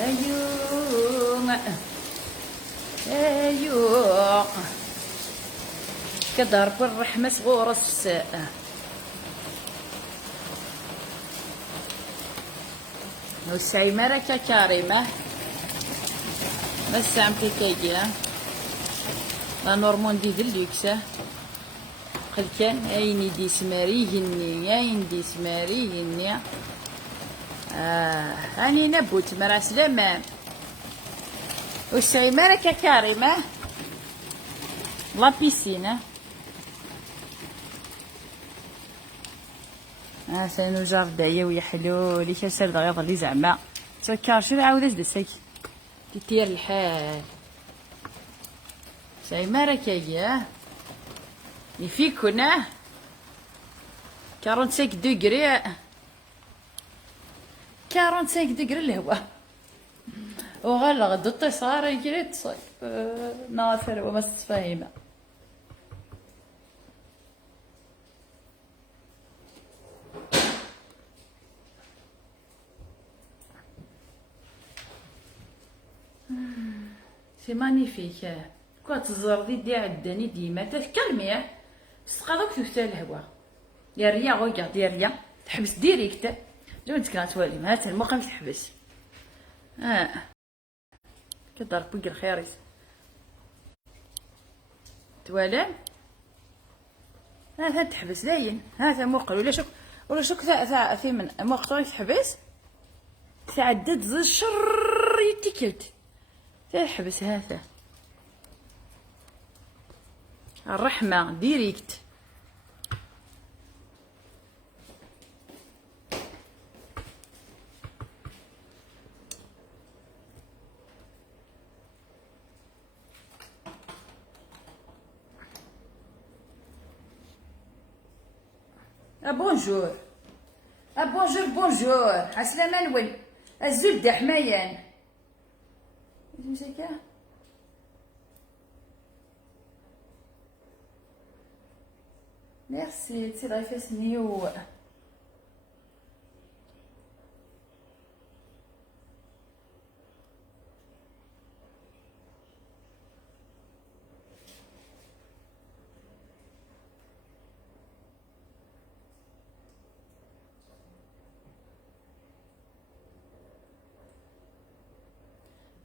أيوه أيوه كضرب الرحمة صغور الساء والسعيمة راكا كريمة ما سامتي كايا لا نورموندي ديلوكس قل كان اين دي سماريهني اين دي سماريهني هاني نبوت مرا سلامة والسعيمة راكا كريمة لا بيسينة سانو جاردايا ويحلو لي كاسر دغيا لي زعما تفكر شنو عاود دسك كيتير الحال سعيمة راكا ياه يفيكونا 45 دوغري 45 دوغري الهواء وغالا غدو التصار يجري تصيب ناصر وما تتفاهمه سي مانيفيك كوا تزردي دي عداني ديما تكلمي تسقى توتا الهوا يا ريا غوغارد يا ريا تحبس ديريكت لو انت كانت والي معناتها المقام تحبس كضرب بوك الخيريس توالى هذا تحبس داين هذا موقل ولا شوك ثا في من موقع تحبس تعدد زي الشر يتكلت تحبس هذا الرحمة ديريكت بونجور بونجور بونجور عسلامة نول الزبدة حمايان مسكا ميرسي تسي ضيفاسني و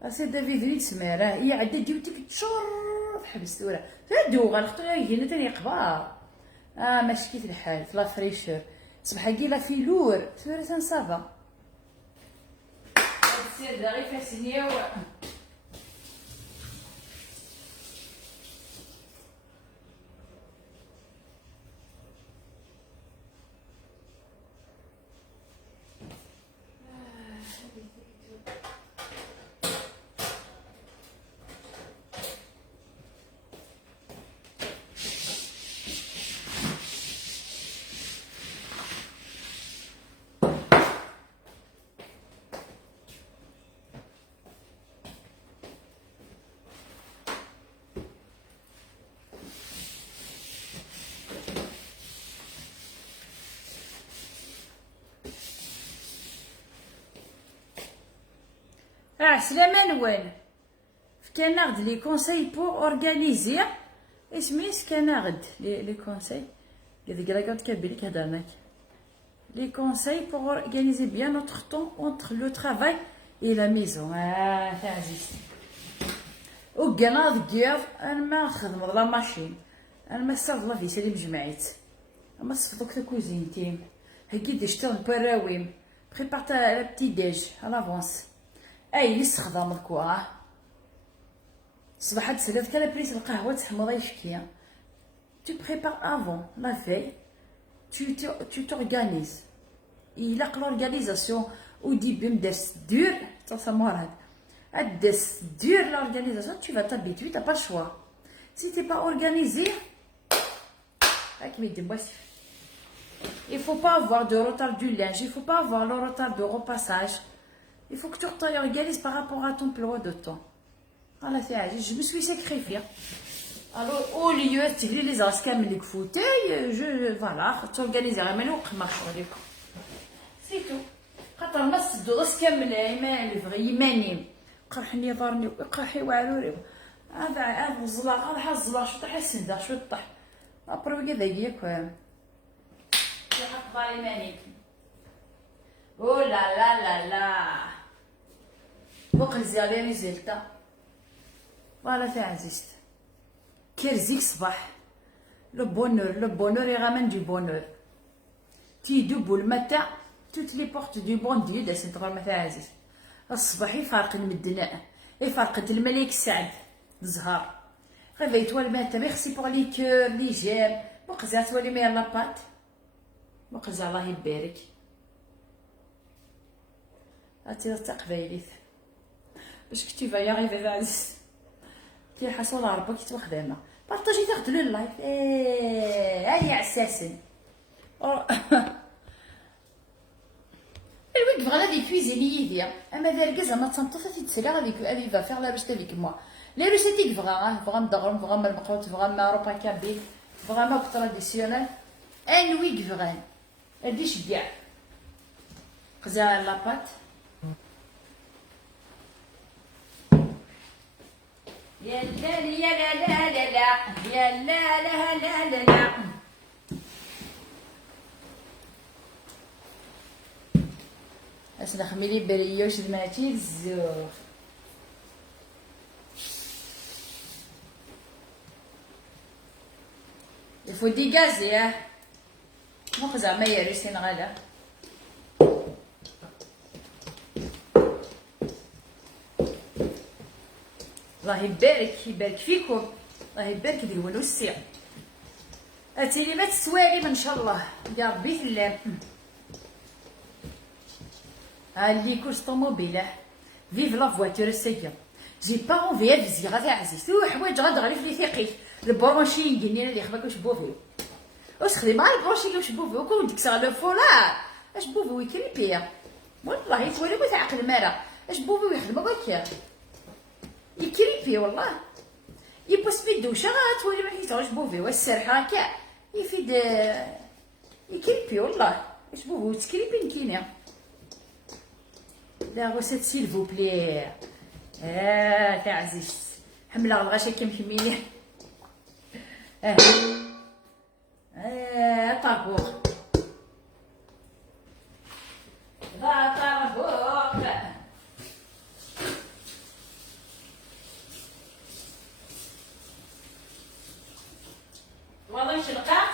اسي دافيد ريد سمارة هي عدا جبتك تشر تحبس تورا تدو غنخطو هنا تاني قبار ماشي كيف الحال في لافريشور صباح كيلا في لور تورا تنصافا سير دا غير فاسني سلامة نوال كان غد لي كونساي بور اورغانيزي اسميس كان غد لي كونساي ديك لاكارت كابيليك هضرناك لي كونساي بور اورغانيزي بيان نوتر طون اونتر لو ترافاي اي لا ميزون تاع عزيز وكانا دكير انا ما نخدم لا ماشين انا ما صافط لا فيسا لي مجمعيت اما صفطوك تا كوزينتي هكي دشتغل براويم بريبار تا بتي ديج على لافونس اي نستخدم الكوا صباح تسلات كلا بريس القهوه تحمض يشكي tu prépares avant la veille tu t'organises il a l'organisation au début مدرس dur ça مراد الدرس dur l'organisation tu vas t'habituer t'as pas le choix si t'es pas organisé il faut pas avoir de retard du linge il faut pas avoir le retard de repassage. Il faut que tu t'organises par rapport à ton emploi de temps. Voilà, c'est agile. Je me suis sacrifiée. Alors, au lieu de tirer les os comme les fauteuils, voilà, t'organiser un menu qui marche avec. C'est tout. خاطر ما الدوس كامله ما الفغي يماني قرحني ضرني وقرحي وعروري هذا الزلاق راح الزلاق شو طاح السنده شو طاح ابرو كذا ياك حط ضاري ماني او لا لا لا لا بوقل زالي ريزلتا فوالا في عزيزت كيرزيك صباح لو بونور يغامن دي بونور تي دوبو المتاع toutes les portes du bon Dieu دا سنتغر مثلا عزيز الصباح يفارق المدناء يفارق الملك السعد الزهر réveille-toi le matin merci pour les cœurs les j'aime وقزع تولي ما يلا بات وقزع الله يبارك هاتي تقبايليت باش كنتي فايا غير عزيز كي حصل ربك كي خدامه بارطاجي تاخذ لو اللايف هاي عساسن Oui, vraiment des cuisiniers hier. Elle m'a dit que ça m'a semblé très facile. Avec elle va faire la recette avec moi. Les recettes vraiment, vraiment marquantes, vraiment européennes, vraiment traditionnelles. Et oui, vraiment. Elle dit bien. Vous avez la pâte. Ya la la la la la, ya la la la la la. اسنا خميلي بريه وش دماتي بزاف الفو دي غاز ياه مو زعما يرسين غالا الله يبارك فيكم الله يبارك ديال السيع اتيلي ما تسوالي ان شاء الله يا ربي تلام اللي كورس طوموبيله فيف لا فواتور السيا جي با اونفي افزي غادي عزيز حوايج غادي في لي ثقيل البرونشين قلنا اللي خباك واش بوفيو واش خدي مع البرونشين واش بوفيو كون ديك ساعه لو فولا اش بوفيو يكريبيا والله تولي ما تعقل مارا اش بوفيو يخدم هكاك يكريبي والله يبوس في الدوشه تولي ما حيت واش بوفيو السرحه هكا يفيد يكريبي والله اش بوفيو تكريبي نكينه لا غوسيت سيل فو بلي تاع عزيز حمله الغاشا كيم كميني طابوق طابوق والله شلقاق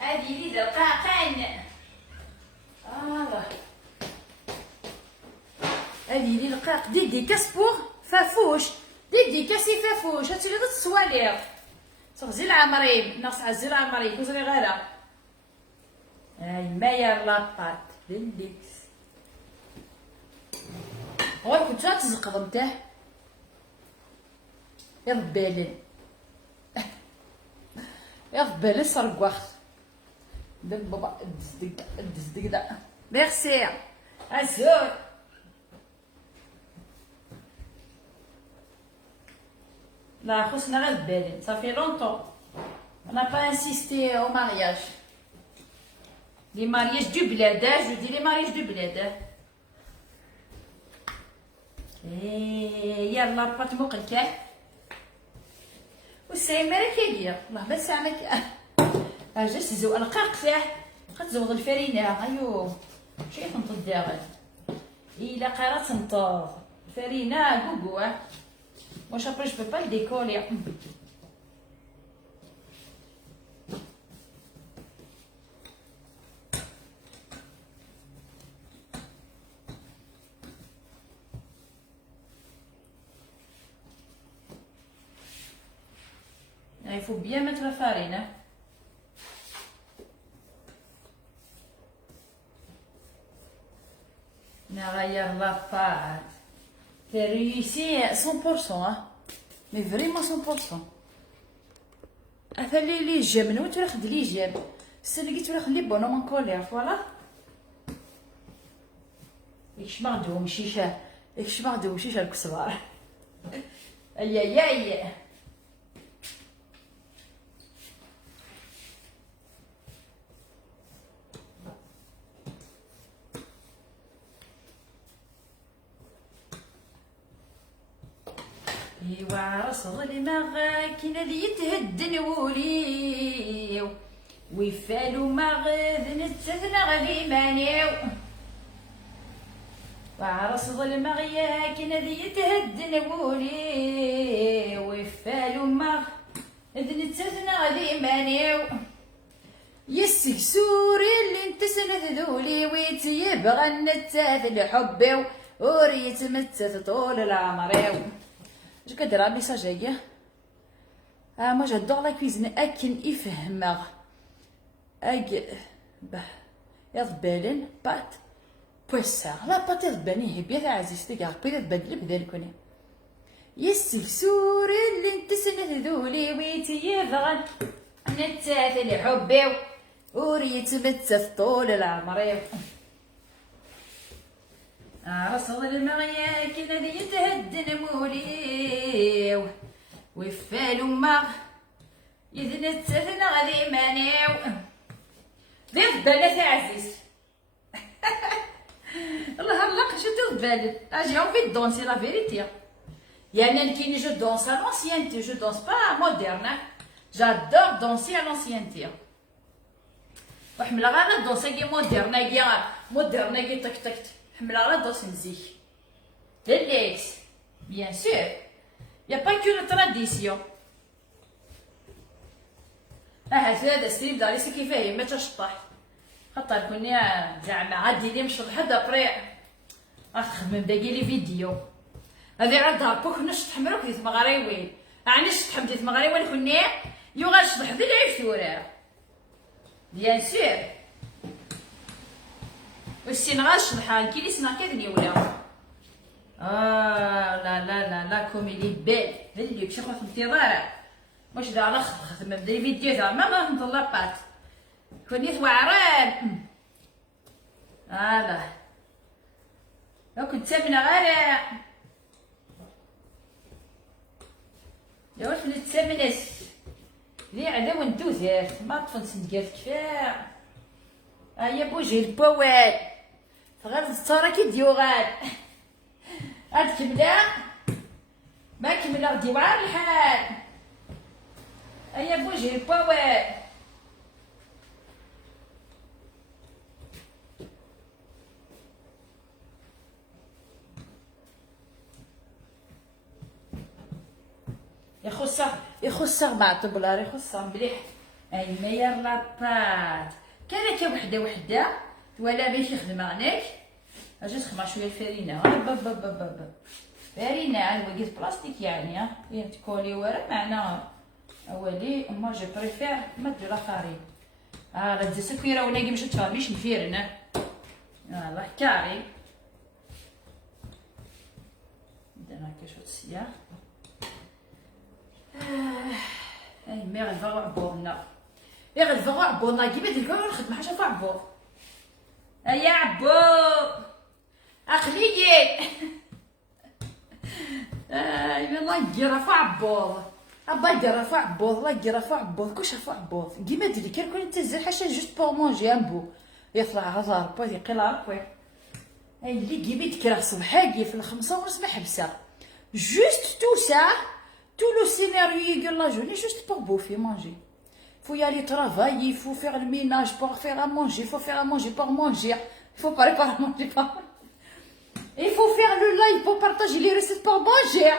هادي لي دقاقين هذه لي القاق ديديكاس بوغ فافوش ديديكاسي فافوش هاتولي غير الصوالير تغزي العمرين ناقص عزي العمرين كوزري غيرها هاي ماير لاباط ديكس هو كنت تزقض نتاه يربالن يربالن سرقواخ بابا الدزدق دا ميرسي عزور لا خصنا غير بالين صافي لونطون انا با انسيستي او مارياج لي مارياج دو بلاد جو دي لي مارياج دو بلاد يلا بات موقلك والسايمه راه كيدير الله ما سامك اجا تزو القاق فيه كتزوض الفرينه ايو شي تنطط داغل الا قرات تنطط الفرينه كوكو Moi après je peux pas le décoller. Il faut bien mettre la farine. Narayer la pâte. J'ai réussi à 100%, hein. Mais vraiment 100%. أثلي لي الجبن وترخد لي جبن سلقيت ولا خلي بونو من كولير فوالا يكش مغدوم شيشة يكش مغدوم شيشة الكسبار أي وعرس ظلمة كنا ذي يتهدن وليو ويفالو ما غذن التثنى غذي مانيو وعرس ظلمة كنا ذي يتهدن وليو ويفالو ما غذن التثنى غذي مانيو يسكسوري اللي انتسنت ذولي ويتيبغى النتاث لحبي وريت متت طول العمريو. Je vais dire un message à dire. Moi j'adore la cuisine. Akin يفهمها. bah يضبالن بات بوسا لا بات يضباني هي بيها عزيزتي كاع بيها تبدل بذلكوني. يسكسوري اللي انتسنت ذولي ويتيبغى نتاث لحبي وريت متت طول العمريو. عرس ظلمة كنا ذي يتهدن موليو ويفالو ما إذن التثنى غذي مانيو ذي الضبالة يا عزيز. الله الله شو تضبالة اجي اونفي دونسي لا فيريتي يعني كيني جو دونس à l'ancienneté je danse pas moderne j'adore danser à l'ancienneté وحملة غير دونسا كي مودرنا كي تك تك حملة غير دوس مزيك ليكس بيان سور يا با كو لو تراديسيون. هذا ستريم داريسي كيفاه ما تشطح خاطر كوني زعما غادي لي مش لحد ابري غتخمم باقي لي فيديو هذه عاد هاكوك نشط حمروك ديت مغريوين يعني شط حمد ديت مغريوين كوني يو غنشطح ذي العيب ثورة بيان سور والسين غنشطحها كي لي سنا كاذني ولا لا لا لا لا كوميدي بال هليك شي خوف انتظار واش دا نخدم بدي فيديو زعما ما نطلقات كوني توعران لو كنت سامنه غير يا واش نتسامنس لي عدا وندوزات ما طفنت ندير كفاع هيا بوجه البوال غير الصورة كي ديوغال هاد كملا ما كملا غدي وعار الحال هيا بوجه البوال يخسر مع طبلار يخسر مليح اي مير لاباط كان كي وحده ولا باش يخدم هناك اجي تخمع شويه الفرينه باب فرينه وقيت بلاستيك يعني تكولي ورا معنا اولي ما جو بريفير ما دير فارين لا تزيد سكيره ولا كي مش تفهميش نفيرنا الله كاري درنا كشوط سيا اي مي غنفغ عبورنا غنفغ عبورنا كيما دير كون نخدم حاجه في عبور يا عبو اخليي والله يجي رفع عبور ابا يجي رفع عبور الله يجي رفع عبور كلشي رفع عبور كيما دير كان كون انت زير حاجه جوست بور مونجي ان بو يطلع هزار با يقيل هكا اي اللي كيما تكره صباحاكي في ال5:30 ما حبسه جوست تو سا tout le scénario de la journée juste pour bouffer, manger. Il faut y aller travailler, il faut faire le ménage pour faire à manger, il faut faire à manger pour manger, il faut préparer à manger pour... Il faut faire le live pour partager les recettes pour manger.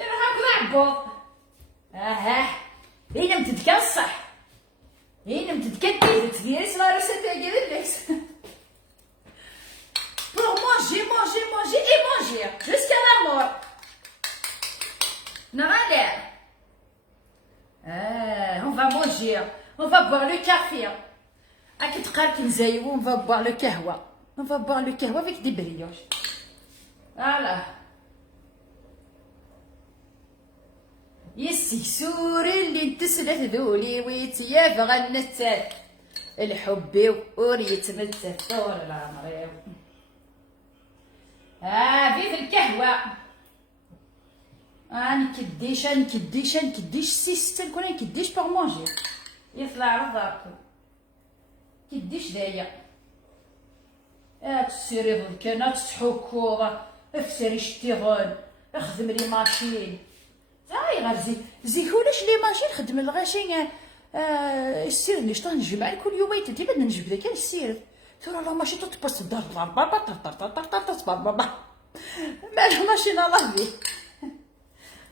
Il y a un bon. Il aime te casser. Il aime te casser. Tu viens sur la recette et il est pour manger, manger, manger et manger jusqu'à la mort. On va manger, on va boire le café. On va boire le kahwa. On va boire le kahwa avec des brioches. Voilà. يسكسوري اللي انتسلت ذولي ويتيافغ النتات الحبي وريت متت طول العمر في الكهوة نكديش سيستم كون نكديش بور مونجي يطلع على داركم كديش دايا تسيري ضلكنا تحكو افسري شتيغون اخدم لي ماشين هاي غير زيك ولاش لي ماشي نخدم الغاشي السير اللي شطان نجمع كل يومين تدي بدنا نجيب لك السير ترى لا ماشي تطبس الدار بابا بابا مالها ماشي نالافي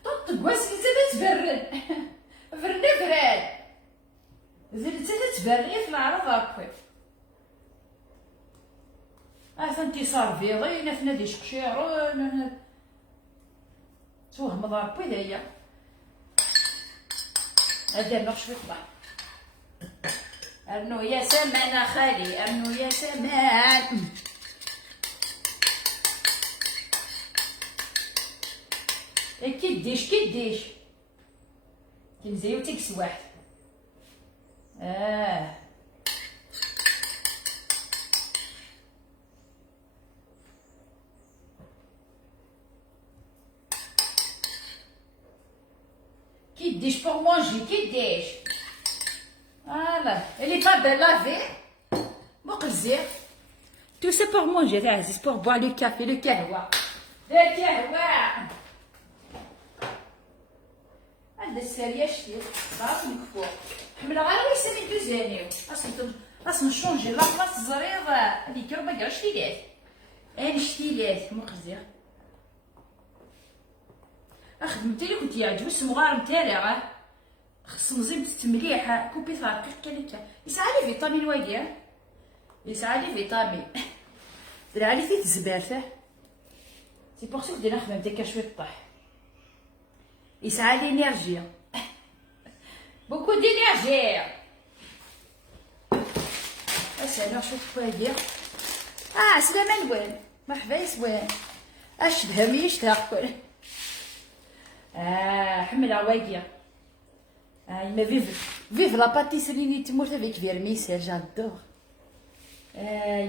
تطقواس زيد تبرد فرد زيد تبرد في العرض هاكا فانتي صار فيضين في نادي شقشيرون توهم ضربي هدايا هذا نقش في الطبع ارنو يا سمان خالي ارنو يا سمان كديش كنزيو تيكس واحد كيديش بور مونجي كيديش فوالا اللي با بيل لافي مقزير تو سي بور مونجي تاع عزيز بور بوا لو كافي لو كهوة هذا السارية شتي صافي نكفو حملها غير ويسالي دوزيانيو اصلا نشونجي لا بلاص الزريض هذيك راه ما كاع شتيلات انا شتيلات مقزير خدمتي اللي كنت يعجبو السمغار نتاعي راه خص مزيمت مليح كوبي ثار كيكا يسعى لي فيتامين واقع يسعى لي فيتامين درا لي فيه الزبافه سي بور سو دينا خدمت ديك شويه طاح يسعى لي انرجي بوكو دينيرجي اسالا شوف واقع سلامة وين مرحبا يسوان اشتها ميشتها كل حملها واقية ما فيف لا باتيسري اللي تموت افيك فيرميسيل جادور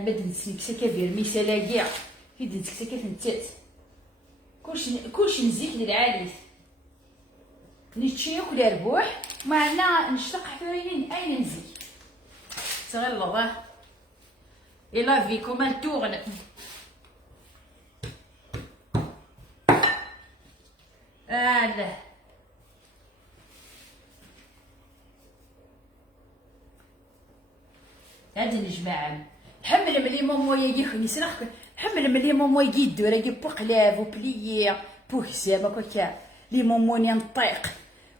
ما دنسني كساكا فيرميسيل كاع كي دنت كساكا فنتات كلشي نزيك للعاليث نتشي ياكل ربوح معنا نشتق حفرين اين نزيك صغير الله et la vie comme elle tourne لا هادي الجماعة حمل ملي ماما يجي خني سنخ حمل ملي ماما يجي الدورة يجي بقلاف وبليير بوكسام هكاكا لي ماموني نطيق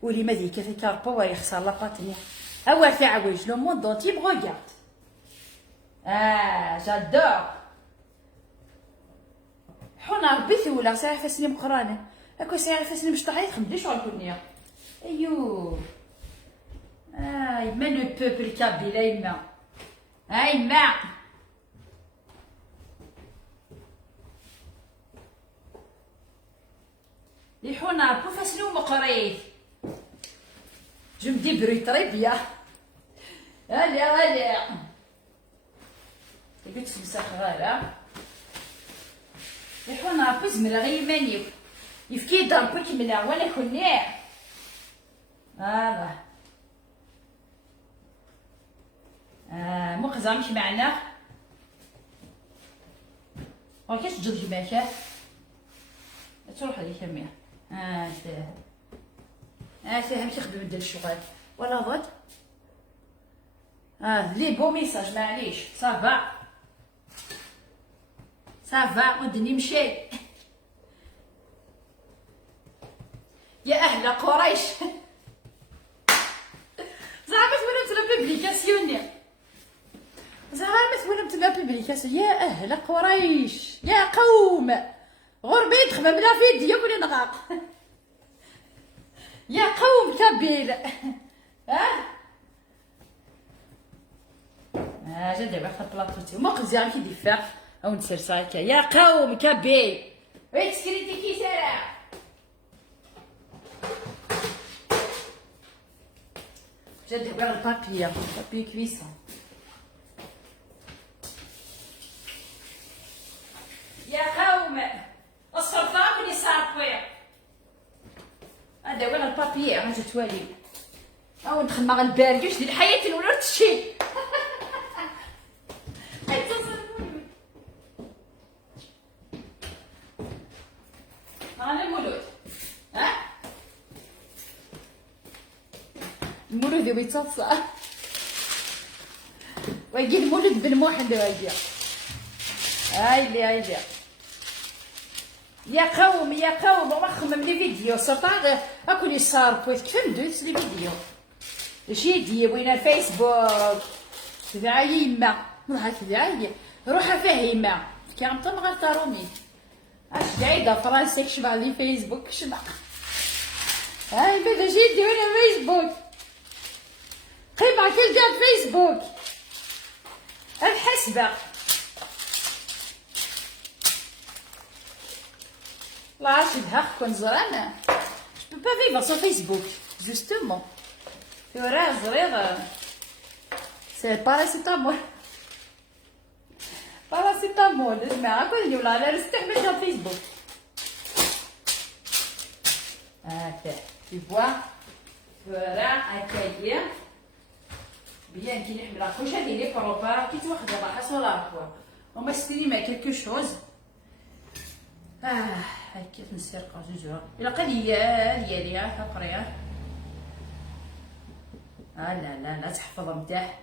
ولي ما ذيك في كاربا ويخسر لاباطني هو تعوج لو موند دونتي مغوغارد جادور حنا ربي ثولا ساعة فاسني مقرانة هاكا ساعة فاسني مش طايق خمدي شغل كونيا ايوه يما لو بوبل كابيلا يما يما لي حنا ربو فاسني ومقريت جو مدي بروي طري بيا هلا قلت تمسح غيره يحون ربي زمرا غير يمانيو يفكي ضربو كيملا ولا كوني مو قزامش معنا كاش تجري معاك تروح هذيك مية فاهم تخدم ديال الشغل ولا ضد لي بو ميساج معليش صافا ودني مشي يا اهل قريش زعما تولمت لا بوبليكاسيون يا اهل قريش يا قوم غربي تخمم لا فيديو كل نغاق يا قوم كبيل جا دابا خد بلاطوتي وما قزيان كي ديفاق او نسير صايكا يا قوم كبي وين تسكريتي كي سارع جا دابا البابي كويسون يا قوم السلطان اللي صافي هذا ولا البابي غادي توالي او نخمم البارجوش ديال الحياه الاولى تشي انا المولود المولود ويتصفى. ويجي المولد بن محمد ويجي. هاي يا قوم وخمم لي فيديو صرت اكو لي صار بويت كيف ندوز لي فيديو شي وين الفيسبوك تبعي يما نروح تبعي روح فاهمه كان غير تاروني اش قاعده فرنسا كشبع لي فيسبوك كشبع. هاي بدا جيدي وين الفيسبوك قيم على كل قاعد فيسبوك الحسبه. لا je كون زرانة je peux pas vivre sur Facebook justement في وراء صغير سي باراسيتامول الجماعة كل يوم لا نستعمل في فيسبوك. هكا tu vois وراء هكايا بيان كي نحمل راكوش هادي لي بروبا كي توخد راحة صولا كوا وما ستريما كيلكو شوز. هاكا نسرقو جوج إلا قال لي قريه. لا تحفظ مداح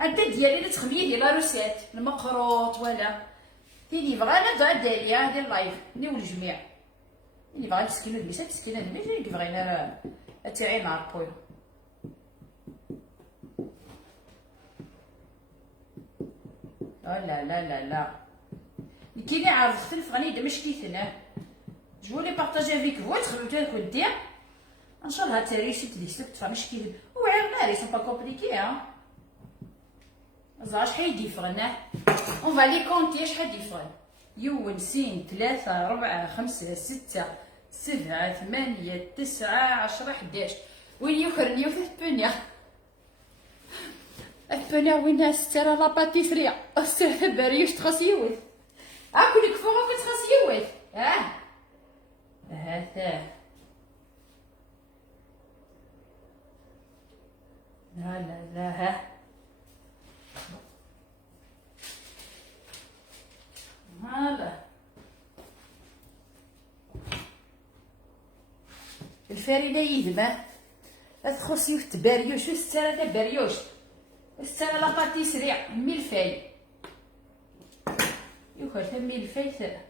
انت ديالي لا تخميلي لا روسيت المقروط ولا تيني بغا نبدا داليا ديال لايف نيو الجميع اللي بغا تسكينو ديسا تسكينو اللي بغينا تاعي مع بويو. لا كيني عارض اختلف غني دا مش كيتنا جو لي بارطاجي افيك فو تخلو تاكل دير ان شاء الله تاريسي تدي سبت فمش كي وعير ناري سون با كومبليكي ها زاش حيد يفرنا اون فالي كونتي شحال يفرن يون سين 3 4 5 6 7 8 9 10 11 وين يخرني في البنيا البنيا وين سترا لا باتيسريا استرا بريوش تخسيوت اكل كفوق كنت خسيوت هذا لا هذا الفرينة يدمه تخصيو تباريوش السنة تباريوش السنة لا باتيسري ميلفاي يوكل ميلفاي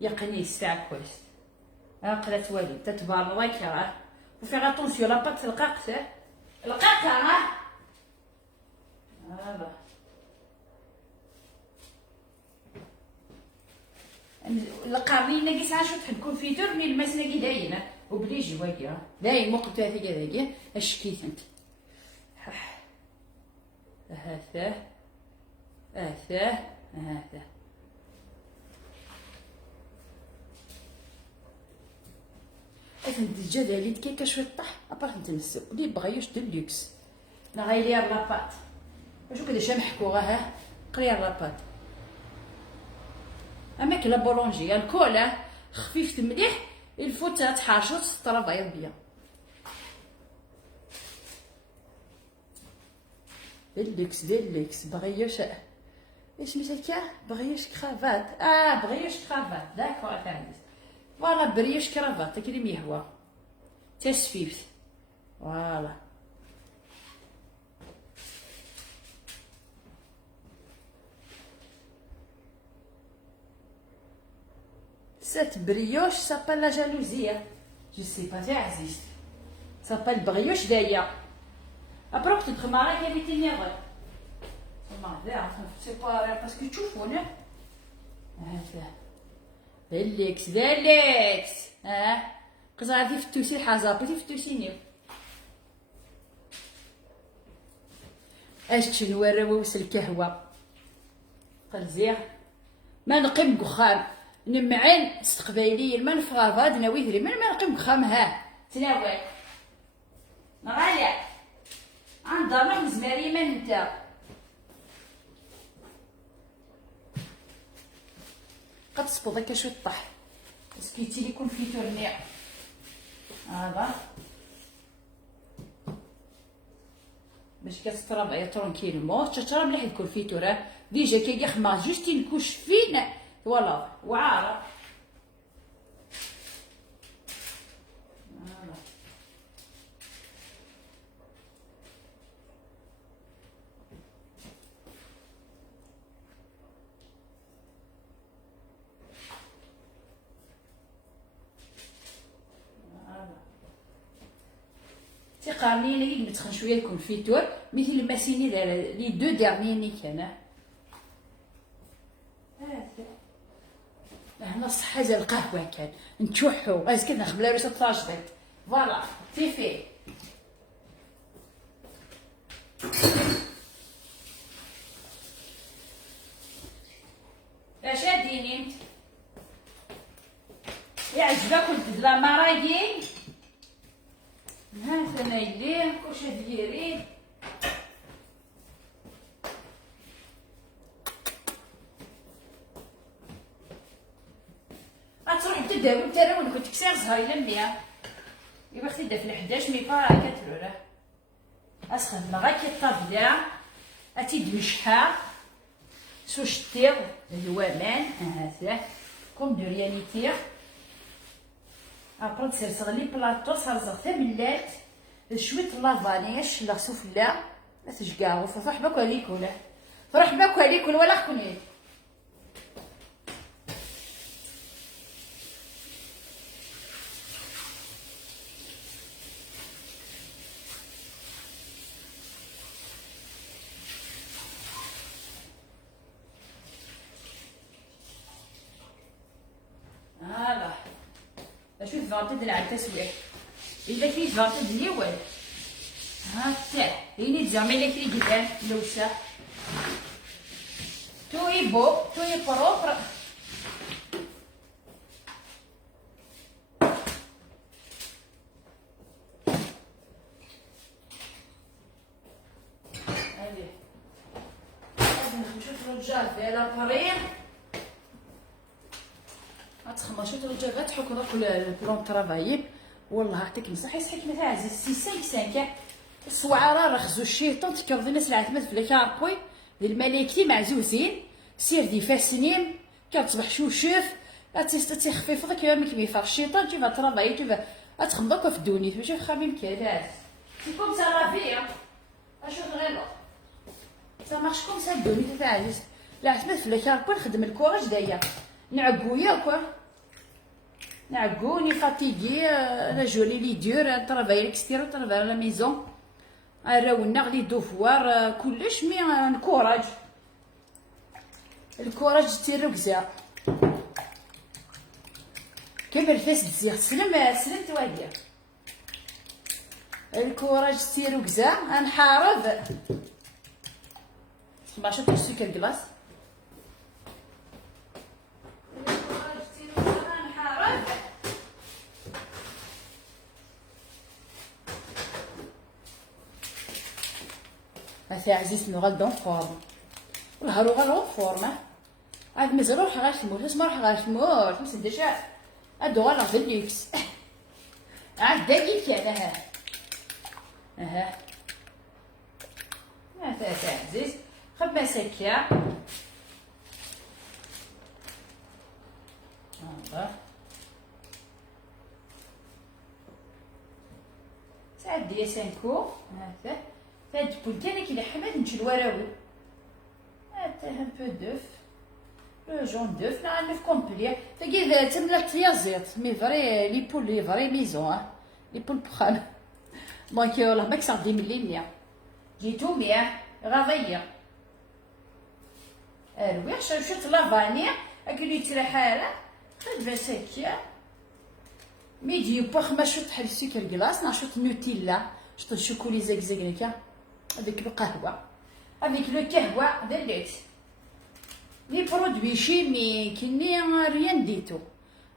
يقني الساعة كويس قرات والي تتبار الله راه وفي غاطونسيو لا بات القاقته القاقه هذا القارنين ناقص عاشو تحب كونفيتور مي الماس ناقي داينه وبلي جواكي داين مو قلت هذيك هذيك اشكيت انت هذا افهم الجدالي كيكا شويه طح ابار نتنسو لي بغيوش دو لوكس لا غايلي لاباط واش كدا شمحكو ها قري لاباط اماك لا بولونجي الكولا خفيفه مليح الفوت تحاشط طرابايض بيا ديلوكس بغيوش ايش مثل بغيوش كرافات بغيوش كرافات داكور فهمت فوالا بريوش كرافات كري ميهوا تسفيفت فوالا cette brioche s'appelle la jalousie je sais pas c'est عزيز s'appelle brioche d'ailleurs après que tu te maries qu'elle était nerveuse c'est pas parce que تشوفون دليكس قزعتي فتوسي الحزابي فتوسيني اش تشنورو وسل الكهوه قلزير ما نقيم بخام نمعين استقباليين ما نفرافاد ناوي ما نقيم بخام تناول نغالي عندها ما مزماري ما انت قد تصبو هكا شويه طح سكيتي لي كونفيتور نيع هذا باش كتطرب عيا ترونكيلمون تشرب مليح الكونفيتور ديجا كي خماس جوست نكوش فين فوالا وعاره قارنين اللي متخن شويه الكونفيتور مثل ما سيني لي دو ديرنيني كان هنا الصحه ديال القهوه كان نتوحو غاز كنا نخبلا باش تطاجدت فوالا تيفي اش هاديني انت يعجبك ولد لا مرايين ها ثنا يلي كلشي ديري غتروح تداوي نتا وين كنت كسير زهر الى 100 يبا اختي دا في 11 مي با كترورا اسخدم غا كي الطابله اتي دمشحها سو شتير الوامان هذا كوم دو رياليتي ابرا تسرسغ لي بلاطو صرزغ تملات شويه لافانيش لا سفلا تشكاو فرح بك عليك ولا فرح بك عليك ولا خكوني شوف فانتي ديال التسويق الا كاين فانتي ديال اليوال ها تاع هيني زعما الا كاين قدام لوسه توي بو توي بروبر هادي نشوف الرجال ديال لاباريل غتخمر شويه الرجال غتحك داك البلون طرافايي والله عطيك نصح يصحيك مثلا عزيز سي 5 5 الصوعره راه خزو الشيطان تكرضي الناس العتمات في الكاربوي ديال الملايكتي معزوزين سير دي فاسنين كتصبح شوشوف غاتي خفيفه داك يوم كيفا الشيطان تيفا طرافايي تيفا غتخمم داك في الدونيت ماشي في خميم كذا سي كوم سا لا في اشوف غير سا مارش كوم سا الدونيت تاع عزيز العتمات في الكاربوي نخدم الكوراج دايا نعقو ياك نعقو ني فاتيغي لا جوري لي دور طرافاي ليكستيريور طرافاي لا ميزون راونا غلي دوفوار كلش مي نكوراج الكوراج تيرو كزا كيف الفاس تزيغ سلم توادير الكوراج تيرو كزا نحارب ما شفت السكر كلاص هاثي عزيز نغال دون فورم والهارو غالو فورما عاد مازال روح غير تموت اسمع روح غير تموت مسدش ادو غالا في الليكس عاد داكي كان ها هاثي عزيز خب سكا الله ساعد ديال سانكو هاثا هاد البلدان كي حماد نمشي لوراوي هاتا ان بو دوف لو جون دوف لا نوف كومبلي تاكي تملات ليا الزيت مي فري لي بول لي فري ميزون لي بول بخام دونك والله ماك صافي ملي مية جيتو مية غاضية الويح شوت لافاني اكلي ترحالة خدمة ساكية ميديو باخ ما شوت حل السكر كلاص نشوت نوتيلا شوت الشوكولي زاك هكا avec le قهوة avec le قهوة دليت لي برودوي شيمي كيني ريان ديتو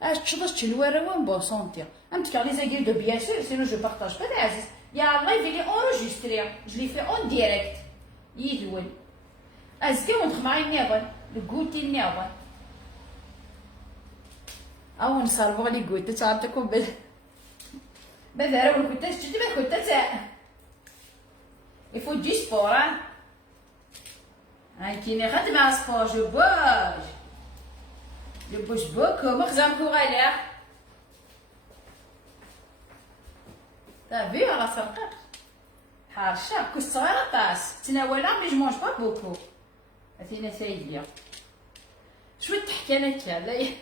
اش تشطش الوراوان بون سونتي ام تكار لي زاكير دو بيان سور سينو جو بارطاج با عزيز يا الله يفي لي اونجستري جو لي في اون ديريكت يدول ازكي ونخ معايا نيغون الكوتي نيغون او نصرفو لي كوتي تعرفكم بذا راه كنت تجي ما كنت تاع il faut du sport hein كيني خدمة سبور جو بوج بوكو مخزن كوغالير تا في على سرقك حارشة كوس صغيرة طاس تناولها مي جو مونج با بوكو هاتينا سايدية شوية تحكي انا كا لا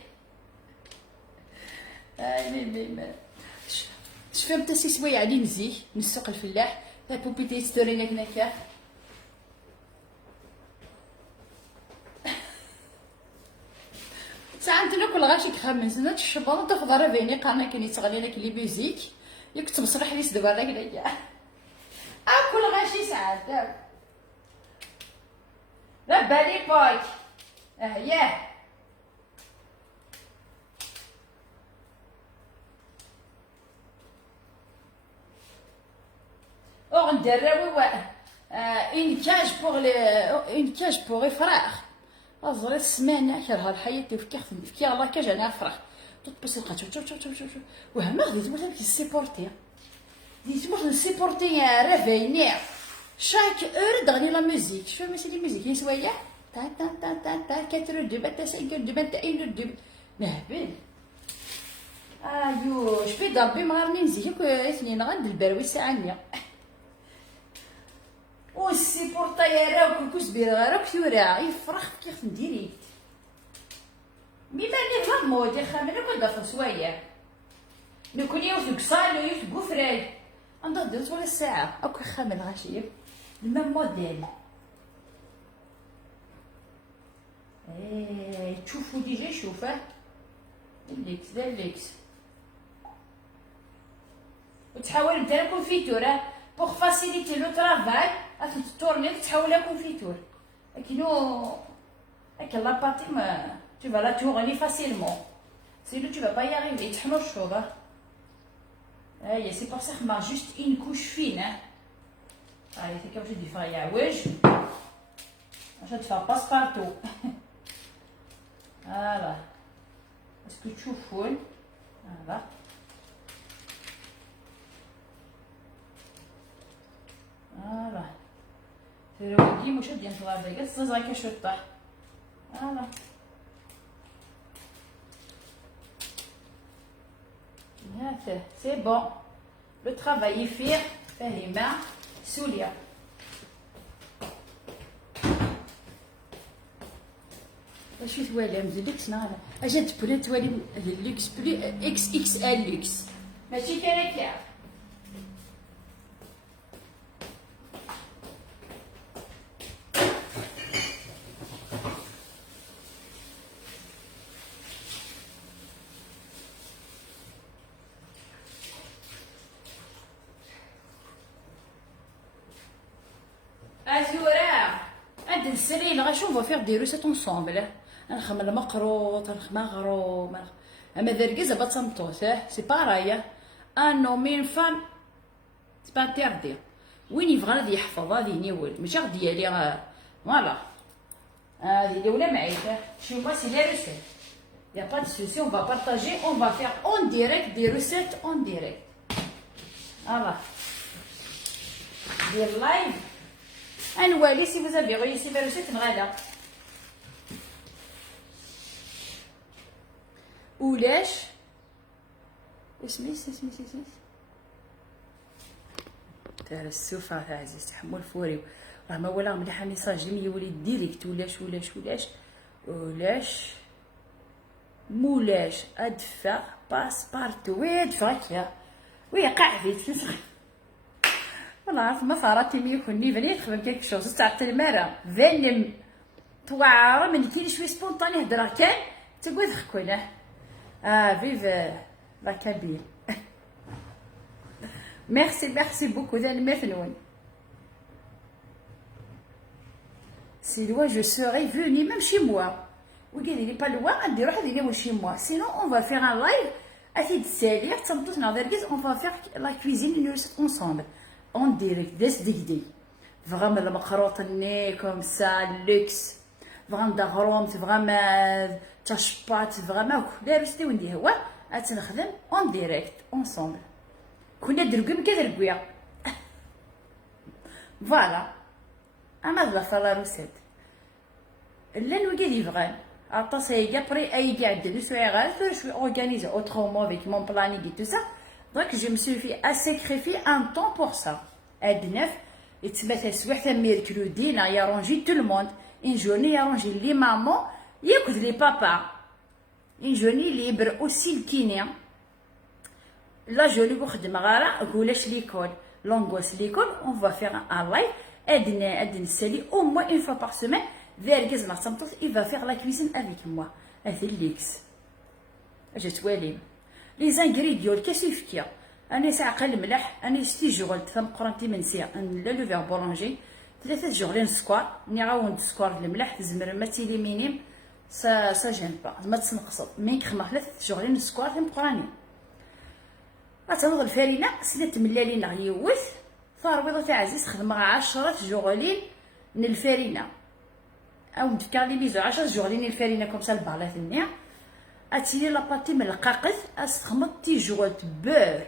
مي شفهم تا سي سوايع لي نزيه من السوق الفلاح تا بوبيتي ستورينا كناكا. ساعات انا كل غاشي كخمس نات الشباب تخضر بيني قانا كني تغني لك لي ميوزيك يكتب صباح لي سدوا لك كناكا كل غاشي ساعات لا بالي باك ياه ندراوي اون كاج بوغ فراخ أزري السمانة كرها الحياة في الله كاج أنا فراخ تطبس القاتو وهم غادي تموت هذيك السيبورتي دي تموت نسيبورتي رافيني شاك اور دغني لا ميوزيك شوف ماشي لي ميوزيك يسوايع تا تا تا تا تا 4 دو تا 5 دو تا 1 دو نهبل ايوا شفي ضربي مغارني نزيك اثنين غند البروي ساعه والسيبورتا يا راك كوس بير راك يورا يفرح كيف نديريت مي مالي غير مودي خامل كل دفع سوايع نكون يوثق صالو يوثق فراي عندها درت ولا الساعه اكو خامل غاشي المام موديل تشوفوا ديجا شوفه الليكس ذا الليكس وتحاول نتا كونفيتور بوغ فاسيليتي لو طرافاي راكي تورني تحولها كونفيتور لكنو هاك لاباطي ما tu vas la tourner facilement sinon tu vas pas y arriver تحمر الشوطه هيا سي بور سا خما جوست اون كوش فين هاي تي كيفاش دي فيها يعوج عشان تفها باسبارتو فوالا اسكو تشوفون فوالا فوالا تروقي مش هادي نطلع ديك الزازا كشطح فوالا هاته سي بون لو طرافاي يفير فاهمه سوليا واش توالي مزلكس نهار اجا تبري توالي اللوكس بلي اكس اكس ال لوكس ماشي كراكيع on va faire des recettes ensemble. نخمم المقروط نخمم غروم اما ذرقيزه بتصمتوس سي بارايا انو مين فام سي با انتردي وين يبغى غادي يحفظ غادي ينيول ماشي غادي ديالي فوالا هذه الاولى معايا شوف moi c'est les recettes y a pas de souci on va partager on va faire en direct des recettes en direct voilà des live انوالي سي vous avez réussi les recettes غادا ولاش اسمي تاع السوفه تاع عزيز تحمل فوري راه ما ولا مليح ميساج لي يولي ديريكت مولاش ادفع باسبارتو ادفع كيا ويقع فيك والله ما فراتي مي يكوني بني تخدم كيك شوز تاع المره فينم توعر من كاين شويه سبونطاني هضره كان تقول خكونه vive la Kabylie. Merci beaucoup d'Anne-Mefnoun. Si loin je serais venue même chez moi. Oui, il n'est pas loin, on chez moi. Sinon, on va faire un live. On va faire la cuisine ensemble. En direct, dès vraiment la macarotte comme ça, luxe. Vraiment d'arôme, vraiment تشبات فريمون لا رستي وندي هو غتنخدم اون ديريكت اونصومبل كنا دركم كدركويا فوالا اما لا فلا روسيت لا نوكي دي فغان عطاس هي بري اي كاع عندي شويه غير شويه اورغانيزي اوترومون افيك مون بلانينغ اي تو سا دونك جو مسوفي ا ساكريفي ان طون بور سا اد نف يتسمى سواح تا ميركودي نا يارونجي تو الموند ان جورني يارونجي لي مامون ياكل لي بابا une journée libre aussi le kiné Là, je lui dis, goulesh l'école, l'angoisse l'école, on va faire un live. Aidez Sally au moins une fois par semaine. Il va faire la cuisine avec moi. C'est l'X. Je suis les ingrédients, qu'est-ce qu'il y a? أنا ساعة الملح، أنا ستي جغل ثم قرنتي منسية لو فيغ بولونجي 3 جغلين سكوار، ني عاود سكوار الملح تزمر ما تيلي مينيم سا جين با ما تسنقصد مين كخما 3 جغلين سكوار ثم قراني غتنوض الفرينة سنة ملالين غيوث ثرويضة تاع عزيز خدمة 10 جغلين من الفرينة أو نتكالي بيزو 10 جغلين الفرينة كومسا البالات النيا أتيلي لاباطي من القاقث أستخمط تي جغلت بور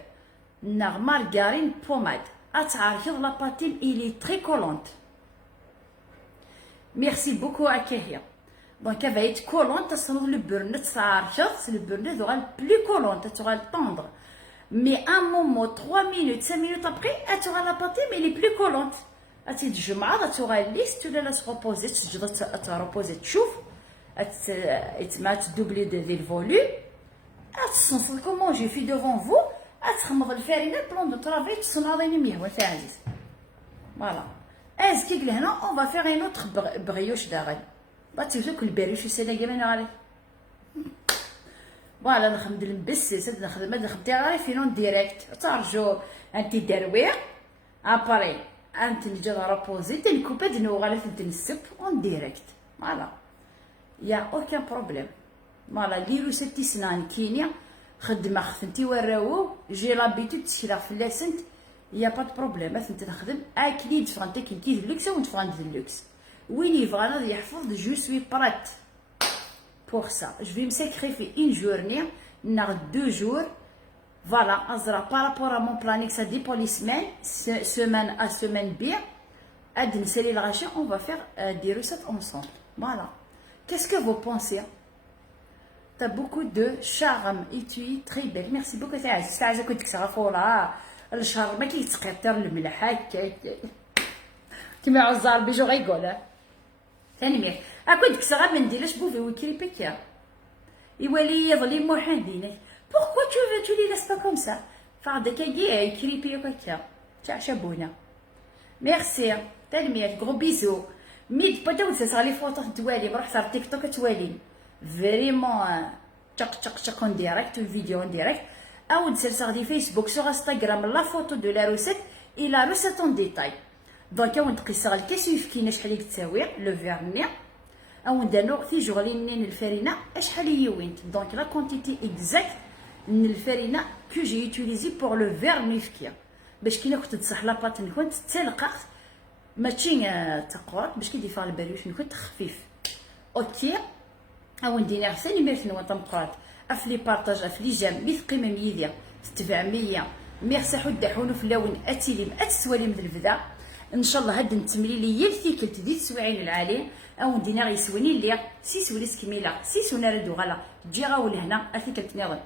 ناغ مارغارين بوماد أتعرفيض لاباطين إلي تري كولونت. ميرسي بوكو أكاهيا. دونك va être collante, تصنض لو بورنت تعرفيض لو بورنت تغال بلو كولونت تغال طوندغ. مي ان مومون 3 minutes 5 minutes après تغال لاباطي مي لي بلو كولونت. أتي الجمعة تغال ليست ولا لا تروبوزي تسجد تروبوزي تشوف ما تدوبلي دي الفوليوم. أتصنص كومون جي في دوفون فو أتخمض الفارينة بلون دو طرافاي تصنعضيني ميهوى تاع عزيز. فوالا ازكي لهنا اون فا فيغ ان اوتر بغيوش داغي باتيوتو كل باريوش يسالا كاع غالي. فوالا نخدم نبسس نخدم غاري في نون ديريكت ترجو انتي درويع اباري انت نجي رابوزي تنكوبا دنو غالي تنسب اون ديريكت. فوالا يا اوكان بروبليم. فوالا لي روسيتي سنان كينيا خدمة خدمتي وراو جي لابيتود تسكيلا فلاسنت يا با بروبليم انت نخدم اكيد ديفرانت كي ديلوكس و ديفرانت ديلوكس وين يبغى يحفظ جو سوي برات بور سا جو في مساكريفي اون جورني ناغ 2 جور. فوالا ازرا بارابور ا مون بلانيك سا ديبو لي سيمان ا سيمان بيان اد نسالي الغاشي اون فا فيغ دي روسيت انصومبل. فوالا qu'est-ce que vous pensez? T'as beaucoup de charme et tu es très belle. Merci beaucoup. تعز كنت كتعرفولا الشهر ما كيتقطر الملح هكا كيما عزار بيجو غيقول ثاني ميح كنت كسا ما نديرش بوفي وكريبيكيا يولي يظلي محندين. Pourquoi tu les laisses pas comme ça? فعندك كي كريبي هكا تاع شابونا. ميرسي تنمية غرو بيزو. ميد بدا وتسا لي فوطو توالي بروح صار تيك توك توالي فريمون تشق اون ديريكت الفيديو اون ديريكت او نسرسغ دي فيسبوك سوغ انستغرام لا فوتو دو لا روسيت اي لا روسيت اون ديتاي. دونك او نقيسغ الكاس يفكينا شحال تساوي لو فيرني او ندانو في جوغلين الفارينه شحال هي وينت. دونك لا كونتيتي اكزاكت من الفارينه كو جي يوتيليزي بور لو فيرني فكيا باش كي كنت تصح لاباط نكون تلقى ماشي تقور باش كي ديفار البريوش نكون خفيف. اوكي او ندير ثاني ميرث نوا تمقرات افلي بارطاج افلي جام بثقيمه ميديا 700 ميرسي حود حونو في اللون اتيليم اتسوالي من البدا ان شاء الله هاد نتملي لي يلتي كلت دي تسويعين العالي او ندير يسوني لي سي سوليس كميله سي سونا ردو غلا تجي غاول هنا اثي كلت نيضن